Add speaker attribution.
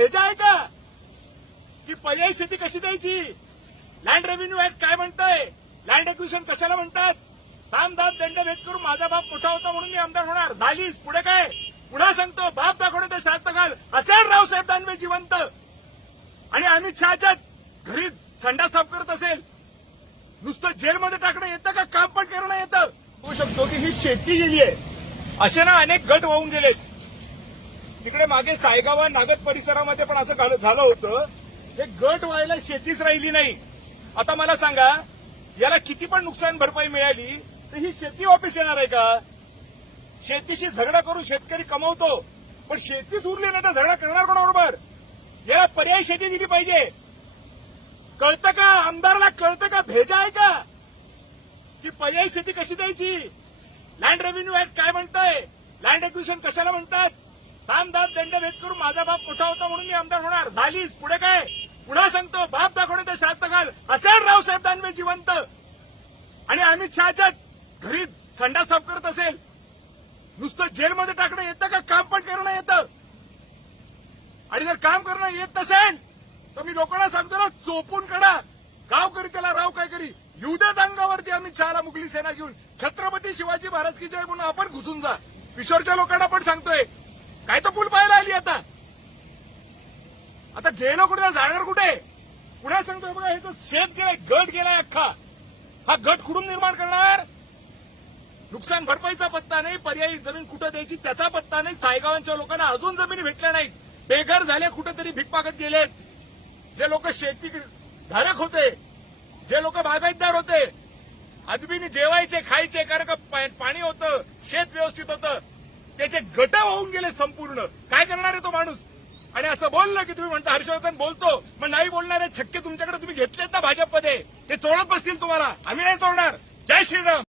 Speaker 1: भेजा आहे का? की पर्यायी शेती कशी द्यायची? लँड रेव्हेन्यू ऍक्ट काय म्हणतंय? लँड एक्विशन कशाला म्हणतात? साम दाब दंड भेट करून माझा बाप मोठा होता म्हणून मी आमदार होणार. झालीस पुढे काय? पुन्हा सांगतो. बाप दाखवणे ते शांत घाल. असेल रावसाहेब दानवे जिवंत. आणि अमित शहाच्या घरी संडा साफ करत असेल. नुसतं जेलमध्ये टाकणं येतं का? काम पण करणं येतं. होऊ शकतो की ही शेती गेली आहे असे ना अनेक गट वाहून गेलेत. तिकडे मागे सायगावा नागद परिसरामध्ये पण असं झालं होतं. हे गट व्हायला शेतीच राहिली नाही. आता मला सांगा याला किती पण नुकसान भरपाई मिळाली तर ही शेती वापस येणार आहे का? शेतीशी झगडा करून शेतकरी कमवतो पण शेतीच उरली नाही तर झगडा करणार कोणाबरोबर याला पर्यायी शेती दिली पाहिजे. कळतं का? आमदारला कळतं का? भेजा आहे का? की पर्यायी शेती कशी द्यायची? लँड रेव्हेन्यू ऍक्ट काय म्हणताय? लँड एक्विशन कशाला म्हणतात? साम दाब दंड भेद करून माझा बाप मोठा होता म्हणून मी आमदार होणार. झालीस पुढे काय? पुन्हा सांगतो. बाप दाखवणे ते शांत घाल. असेल रावसाहेब दानवे जिवंत. आणि अमित शहाच्या घरी संडा साफ करत असेल. नुसतं जेलमध्ये टाकणं येतं का? काम पण करणं येतं. आणि जर काम करणं येत नसेल तर मी लोकांना सांगतो ना चोपून काढा. गाव करी त्याला राव काय करी. येऊ अंगावरती आम्ही शहाला मुघली सेना घेऊन छत्रपती शिवाजी महाराज की जय म्हणून आपण घुसून जा. किशोरच्या लोकांना पण सांगतोय काय तर पूल पाहायला आली आता. आता गेलो कुठे जाणार कुठे? पुन्हा सांगतोय बघा हे तर शेत गेलाय गट गेलाय अख्खा. हा गट कुठून निर्माण करणार? नुकसान भरपाईचा पत्ता नाही पर्यायी जमीन कुठं द्यायची त्याचा पत्ता नाही सायगावांच्या लोकांना अजून जमिनी भेटल्या नाहीत. बेघर झाले कुठेतरी भिकपाकत गेलेत. जे लोक शेती धारक होते जे लोक बागायतदार होते अदबीने जेवायचे खायचे कारण का पाणी होतं शेत व्यवस्थित होतं. त्याचे गट होऊन गेले संपूर्ण. काय करणार आहे तो माणूस? आणि असं बोललं की तुम्ही म्हणता हर्षवर्धन बोलतो. मग नाही बोलणारे छक्के तुमच्याकडे तुम्ही घेतलेत ना भाजपमध्ये. ते चोळत बसतील तुम्हाला. आम्ही नाही चोळणार. जय श्रीराम.